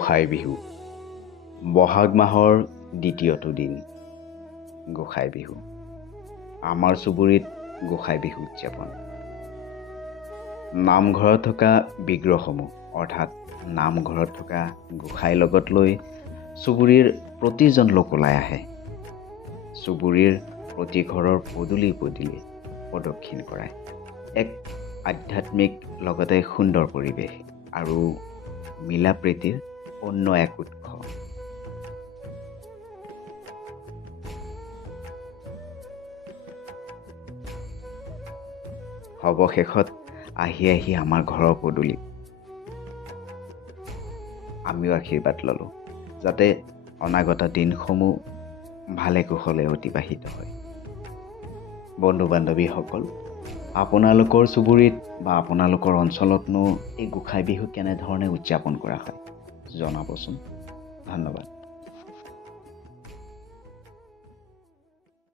গোসাই বিহু বহাগ মাহৰ দ্বিতীয়টো দিন গোসাই বিহু আমাৰ চুবুৰীত গোসাই বিহু উদযাপন নামঘৰত থকা বিগ্ৰহসমূহ অৰ্থাৎ নামঘৰত থকা গোসাই লগত লৈ চুবুৰীৰ প্ৰতিজন লোক ওলাই আহে চুবুৰীৰ প্ৰতি ঘৰৰ পদূলি প্ৰদক্ষিণ কৰায় এক আধ্যাত্মিক লগতে সুন্দৰ পৰিৱেশ আৰু মিলা প্ৰীতিৰ অন্য এক উৎস অৱশেষত আহি আমাৰ ঘৰৰ পদূলিত আমিও আশীৰ্বাদ ল'লোঁ যাতে অনাগত দিনসমূহ ভালে কুশলে অতিবাহিত হয় বন্ধু বান্ধৱীসকল আপোনালোকৰ চুবুৰীত বা আপোনালোকৰ অঞ্চলতনো এই গোসাই বিহু কেনেধৰণে উদযাপন কৰা হয় জনাবচোন ধন্যবাদ